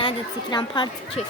Sana da çekilen part 2.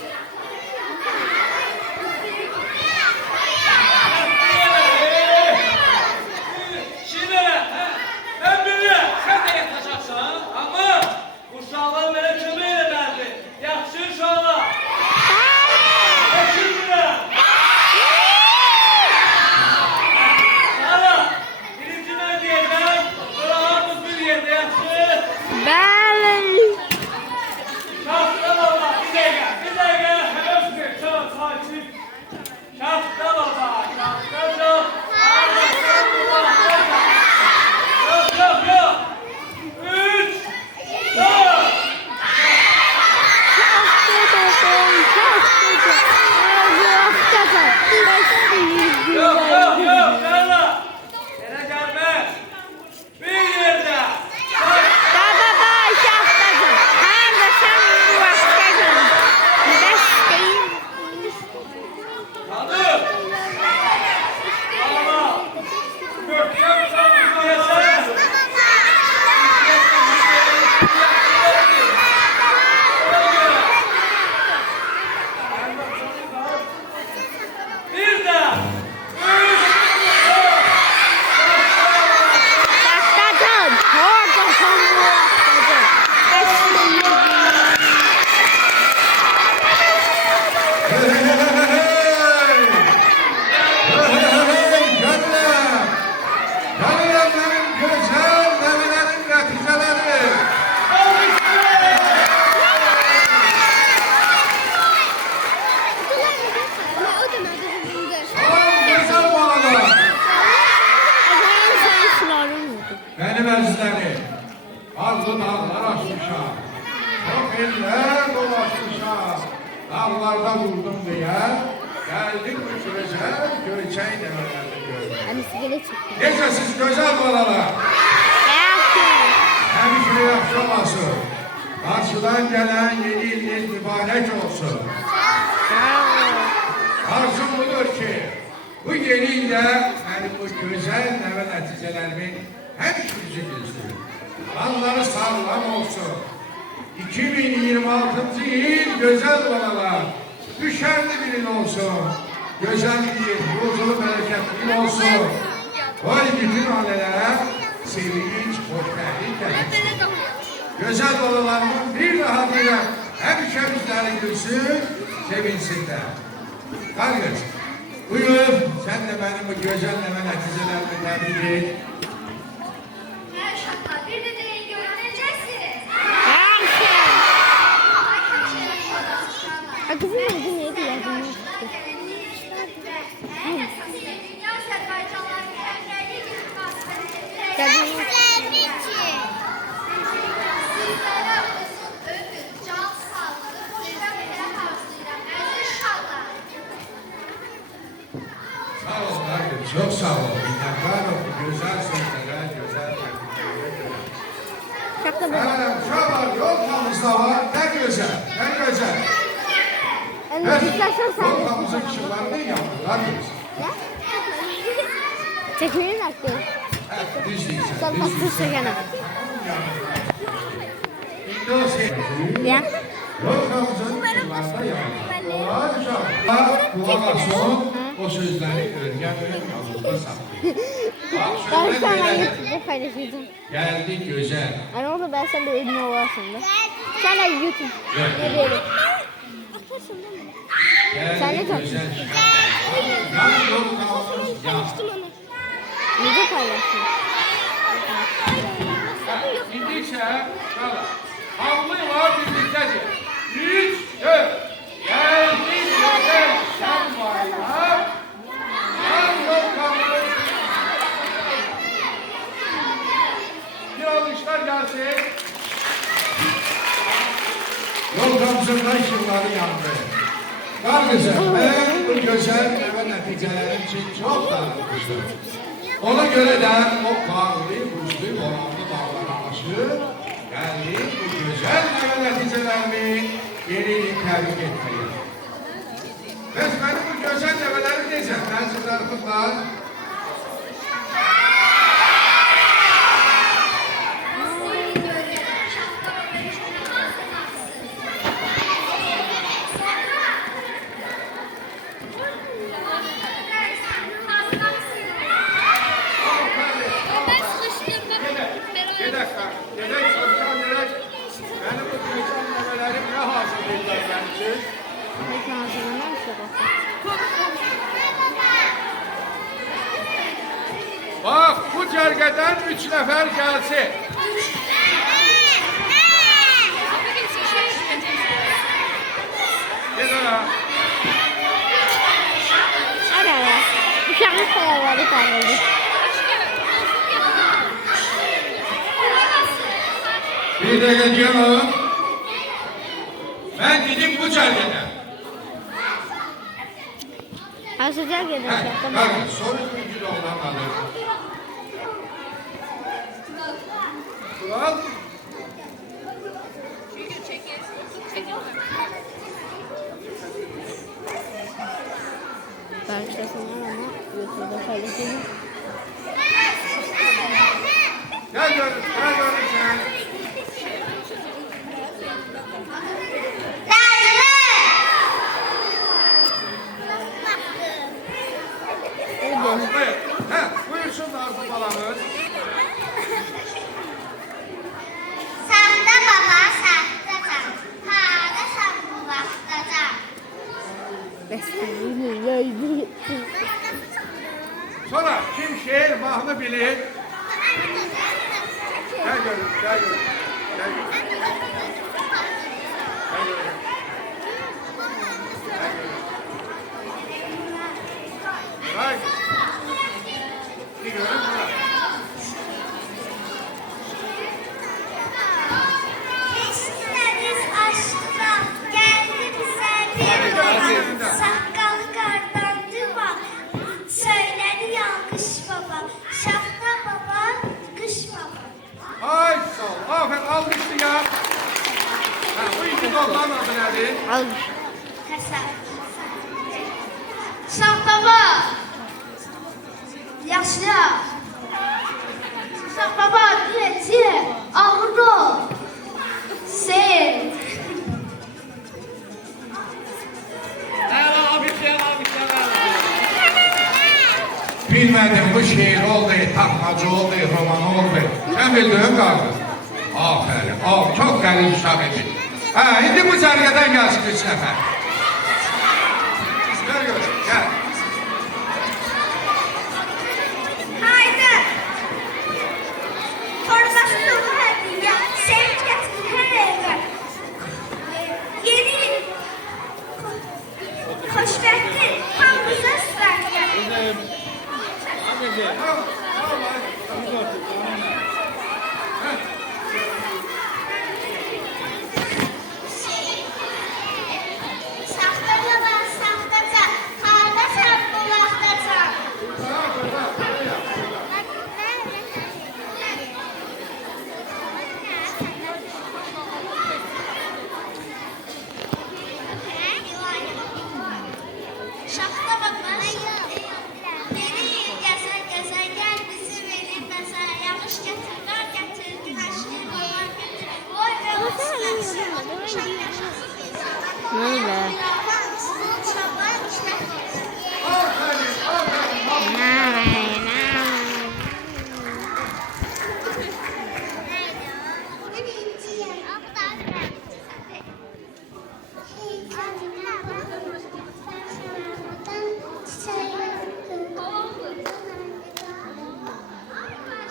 Benim əzizləri, arzu dağlar aşmışam, çok eller dolaşmışam, dağlarda vurdum diye, geldik bu güzel görçək nəvələrini gördüm. Necəsiz gözəl balalar? Həmişə yaxşı olasın. Karşıdan gelen yeni iliniz mübarek olsun. Arzum budur ki, bu yeni ildə mənim bu güzel nəvə nəticəlerimin hepsi gülsün. Anları sağlam olsun. 2026 yıl güzel balalar, düşerli bir yıl olsun. Güzel bir yıl, huzurlu bereketli yıl olsun. Vay bütün aileler sevinç, hoşgörü getirsin. Güzel balalarımın bir daha diye hemşehrileri gülsün, sevinsinler. Kardeş, buyur sen de benim bu güzel neme neticelerimi tebrik et. Bir de dileğin görüneceksiniz. Kızım adı neydi ya? Dünya Azerbaycanların engelli bir Sizlere uzun ömür, can sağlığı, hoşgörüyle arzulayıram. Aziz şallar. Sağ ol kardeşim, çok sağ ol. Minnettar ol. Güzel sözlere, güzel tebrikler. Şaban yolkamızda var. Ne güzel, ne güzel. Yolkamızın ışıklarını yaptı kardeşim. Çekmeyin hakkı. Düz değilsin, Sen düz bastır değilsin. söylene. İndi o şey. Ya. Yolkamızın ışıklarında yaptı. Kulak asın, o sözleri örgenin yolunda saklıyor. Bak Ben sözler sana neler? YouTube'da paylaşacağım. Geldi güzel. Yani onu ben sen de ünlü olasın da. Sen de YouTube. Ne diyelim? Sen ne Geldi tatlısın? güzel. Yan yolkamız yan. Nece paylaştın? İndikçe şöyle. Havlu var birliktedir. 3, 4. Geldi güzel şen baylar. Yan yolkamız. Bir alışlar gelsin. Yolkamızın ışıkları yandı. Kardeşim ben bu güzel neve neticelerim için çok daralmıştım. Ona göre de o karlı, buzlu, oranlı dağlara aşık geldi bu güzel neve neticelerimi yeni tebrik etmeye. Biz benim bu güzel neveleri diyeceğim. Ben sizler kutlar. hazırlayırsınız? Hiç hazırlamamışıq axı. Bax, bu cərgədən 3 nəfər gəlsin. Gel ora. Ara. Uşağın xəyalları qaldı. Bir dəqiqə gəlin. Mən dedim bu cərgədən. Azıcaq gedəcək. Bakın, soru gücü olan adı. Kural. Bağışlasınlar ama YouTube'da paylaşacağım. Gel görün sen. Aslı. Buyursun Nazlı balamız. Sahte baba sahtecan. Hada sen bu vaxtacan. Bismillahirrahmanirrahim. Sonra kim şehir mahnı bilir? Gel görün. Gel görün. Gel görün. Gel görün. Haydi. Bir görün burada. Eşitləriz aşkına, gəldi bizə bir baba. Saqqalı qardan duman, söylədi yanlış baba. Şaxta baba, qış baba. Ay sağ ol. Aferin almıştı ya. Bu iki kolların adı nedir? Al. Həsən. Şax baba. Yaşlı. Şax baba, deyəcək, ağır ol. Sev. Bilmedim bu şiir oldu, tapmacı oldu, roman oldu. Sen bildin kaldı. Aferin, çok qəlim uşaq idi. Indi bu cərgədən gəlsin 3 nəfər. Gel görün, gel. Haydi. Torbası dolu hədiyyə, sevgi gətirir hər evə. Yeni xoşbəxtlik hamımıza sifətlər. Saxta baba, saxtaca, harda sən bu vaxtaca? Şaxta baba, yeni gəzən gəzən gəl bizi verib məzə. Yağış gətir, qar gətir, günəşli qollar gətir. Oy və olsun əksi, şax yaşasın. Neylə?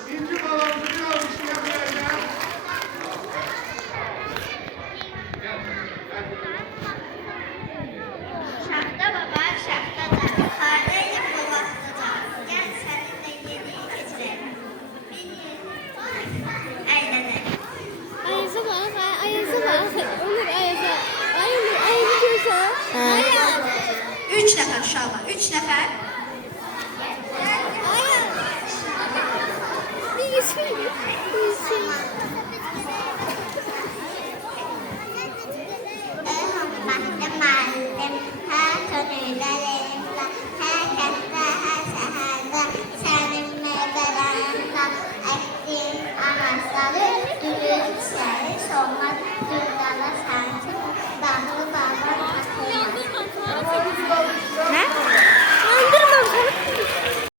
İkinci balamızı bir alkışlayalım böyle. Şaxta baba, şaxtada, hardayım bu vaxtaca. Gəl səninlə yeni keçirək. Əylənək. Ayazı bak, ayazı bak. Olur ayazı. Ayazı görsen. 3 nəfər uşaq var, 3 nəfər.